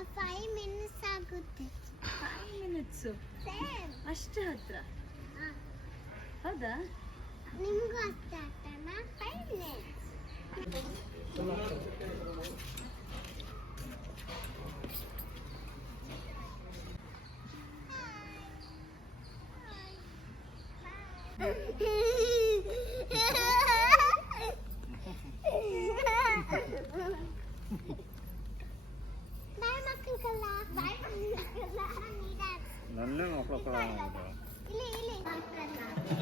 5 minutes ಆಗುತ್ತೆ. 5 minutes ಅಷ್ಟು ಹತ್ರ ಹೌದಾ? ನಿಮಗೂ ಅಷ್ಟೇ ಆಗ್ತಾನಾ? 5 minutes.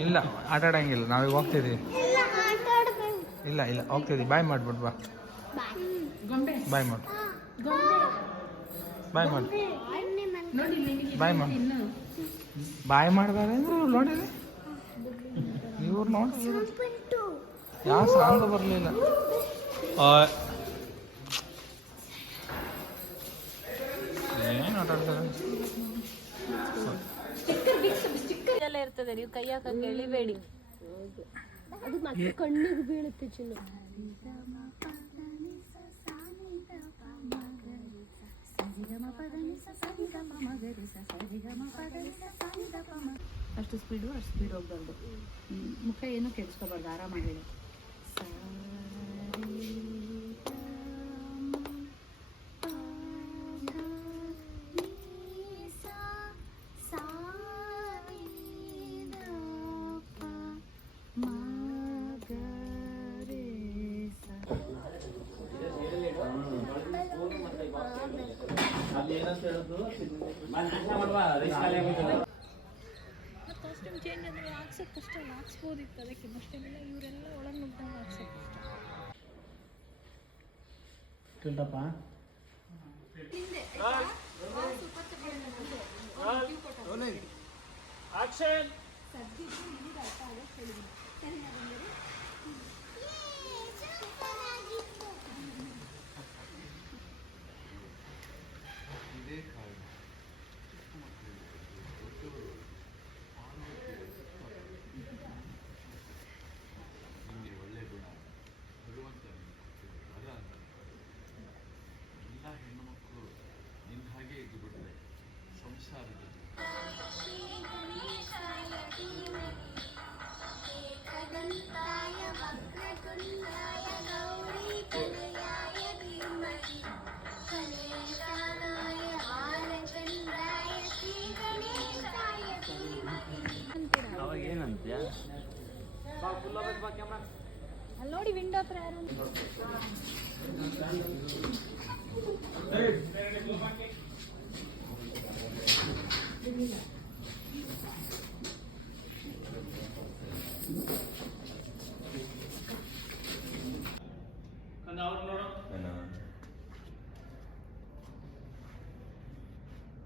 ಇಲ್ಲ ಆಟ ಆಡಂಗಿಲ್ಲ, ನಾವೀಗ ಹೋಗ್ತಿದ್ದೀವಿ. ಇಲ್ಲ ಇಲ್ಲ ಹೋಗ್ತಿದ್ದೀವಿ. ಬಾಯ್ ಮಾಡ್ಬಿಟ್ಟು ಬಾ. ಬಾಯ್ ಮಾಡು, ಬಾಯ್ ಮಾಡು, ಬಾಯ್ ಮಾಡು. ಬಾಯ್ ಮಾಡ್ಬಾರ ಅಂದ್ರೆ ಇವ್ರು ನೋಡಿರಿ, ಇವ್ರು ನೋಡ್ತಿದ್ರು ಯಾವ ಸಾಂಗ್ ಬರಲಿಲ್ಲ. ಏನು ಆಟ ಆಡ್ತಾರೆ ಎಲ್ಲ ಇರ್ತದೆ, ನೀವು ಕೈ ಹಾಕಂಗೆ ಎಳಿಬೇಡಿ, ಅದು ಮತ್ತೆ ಕಣ್ಣಿಗೆ ಬೀಳುತ್ತೆ. ಚಿನ್ನ ಅಷ್ಟು ಸ್ಪೀಡು ಹೋಗ್ಬಾರ್ದು. ಮುಖ ಏನೂ ಕೆಡಿಸ್ಕೋಬಾರ್ದು, ಆರಾಮಾಗಿ. ಕಾಸ್ಟ್ಯೂಮ್ ಚೇಂಜ್ ಅಂದರೆ ಹಾಕ್ಸೋಕ್ಕೆ ಕಷ್ಟ, ಹಾಕ್ಸ್ಬೋದಿತ್ತು, ಅದಕ್ಕೆ ಅಷ್ಟೇನಿಲ್ಲ. ಇವರೆಲ್ಲ ಒಳಗೆ ನುಗ್ಗಂಗೆ ಹಾಕ್ಸೋಕ್ಕೆ ಕಷ್ಟ. ಅಲ್ಲಿ ನೋಡಿ ವಿಂಡೋ ಹತ್ರ ಯಾರು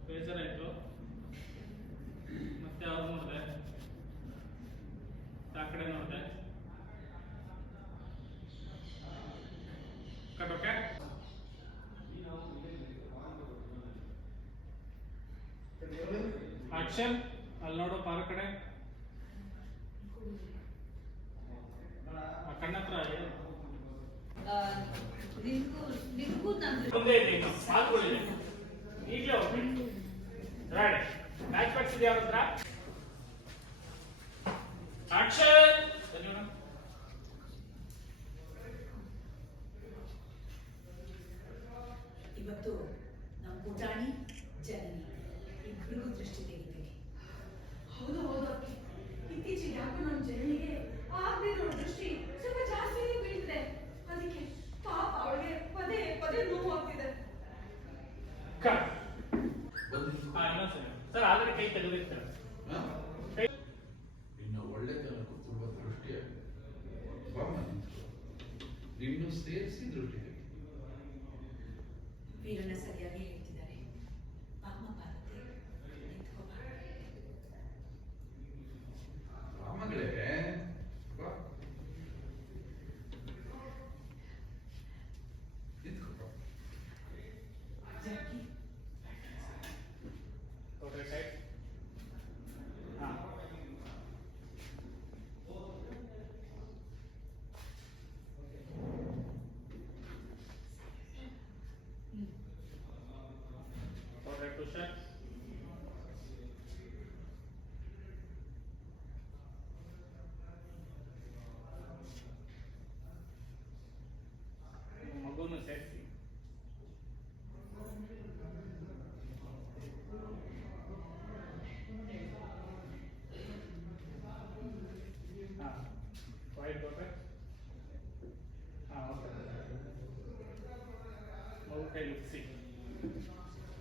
ಬೇಜಾರಾಯ್ತು. ಮತ್ತೆ ಅವ್ರು ನೋಡಿದೆ, ಆ ಕಡೆ ನೋಡಿದೆ. ಕಟ್ಟೋಕೆ ಆಕ್ಷನ್. ಅಲ್ಲಿ ನೋಡು, ಪಾರ ಕಡೆ ಆ ಕಣ್ಣತ್ರ ಮುಂದೆ ಇದೆ, ಹಾಲ್ಗಳಿದೆ. ಈಗಲೇ ಹೋಗ್ಬೇಕು. ರೈಟ್, ಮ್ಯಾಚ್ ಬಾಕ್ಸ್ ಇದೆ ಅವ್ರ ಹತ್ರ. ಆಕ್ಷನ್. ಇವತ್ತು ನಮ್ಮ ಪುಟಾಣಿ ಜನನಿ ಇಬ್ಬರಿಗೂ ದೃಷ್ಟಿ ತೆಗಿತೀವಿ. ಹೌದು ಅಕ್ಕಿ, ಇತ್ತೀಚೆಗೆ ಯಾಕೋ ನಮ್ಮ ಜನನಿಗೆ ಆಗ್ದಿರೋ ದೃಷ್ಟಿ ಸ್ವಲ್ಪ ಜಾಸ್ತಿನೇ ಬೀಳ್ತಿದೆ. ಅದಕ್ಕೆ ಪಾಪ ಅವಳಿಗೆ ಪದೇ ಪದೇ ನೋವು ಆಗ್ತಿದೆ. ಸರ್ ಆಲ್ರೆಡಿ ಕೈ ತೆಗೆದಿರ್ತಾರೆ. ಇನ್ನು ಒಳ್ಳೆತನಕ್ಕೂ ತುಂಬಾ ದೃಷ್ಟಿಯಾಗಿದೆ. ಇನ್ನು ಸೇರಿಸಿ ದೃಷ್ಟಿ ವೀರಣ್ಣ ಸರಿಯಾಗಿ ಹೇಳ್ತಿದ್ದಾರೆ. ಪಾಪ ಪಾರ್ವತಿ, ನಿಂತ್ಕೋಬಾ. ರಾಮಗಳೇ ನಿಂತ್ಕೋಬಾ. Okay side.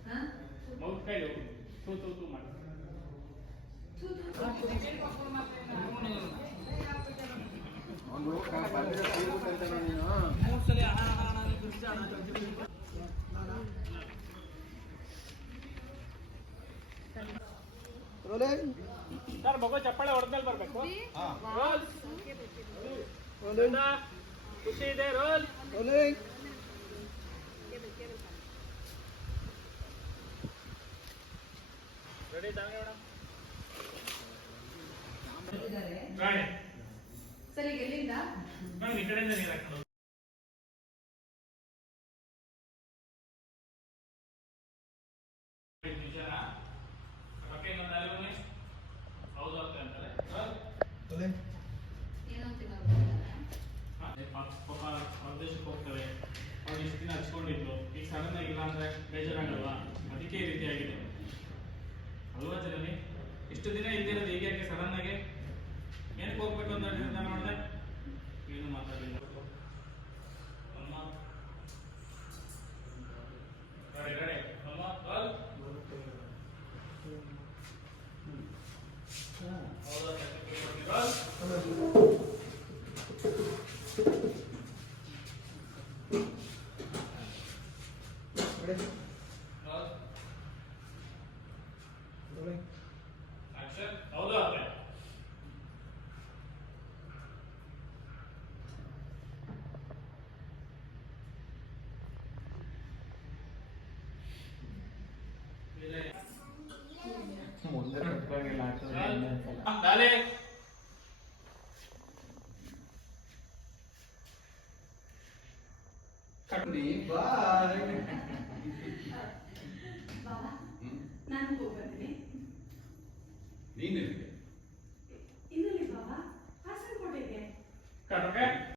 ಹಾ? ಥು, ಥು, ಥು. ಸರ್ ಮಗು ಚಪ್ಪಾಳೆ ಹೊಡೆದ್ಮೇಲೆ ಬರ್ಬೇಕು ಖುಷಿ ಇದೆ ರೋಲ್ ರೆಡಿ ಮೇಡಮ್ ಸರ್ ಈಗ ಎಲ್ಲಿಂದ ಮೇಡಮ್ ಈ ಕಡೆಯಿಂದ ನೀರು ಹಾಕೋದು ಹೊರದೇಶಕ್ಕೆ ಹೋಗ್ತಾರೆ ಅವ್ರು ಇಷ್ಟು ದಿನ ಹಚ್ಕೊಂಡಿದ್ರು ಈಗ ಸಡನ್ ಆಗಿ ಇಲ್ಲ ಅಂದ್ರೆ ಬೇಜಾರಾಗಲ್ವಾ ಅದಕ್ಕೆ ಈ ರೀತಿ ಆಗಿದೆ ಅಲ್ವಾ ಜನನಿ ಇಷ್ಟು ದಿನ ಇದ್ದಿರೋದು ಈಗ ಯಾಕೆ ಸಡನ್ ಆಗಿ ಏನಕ್ಕೆ ಹೋಗ್ಬೇಕು ಅಂತ ನಿರ್ಧಾರ ಮಾಡಿದೆ ಏನು ಮಾತಾಡಲಿಲ್ಲ ಅಮ್ಮ ರೆಡಿ ರೆಡಿ ಅಮ್ಮ ಕಾಲ್ ಮುಂದೆ ಕಟ್ಟಾಗಿಲ್ಲ ದಾಲೆ ಬಾಯ್ ಬಾಬಾ ನಾನು ಹೋಗ್ಬರ್ತೀನಿ ನೀನಿರ್ಬೇಕು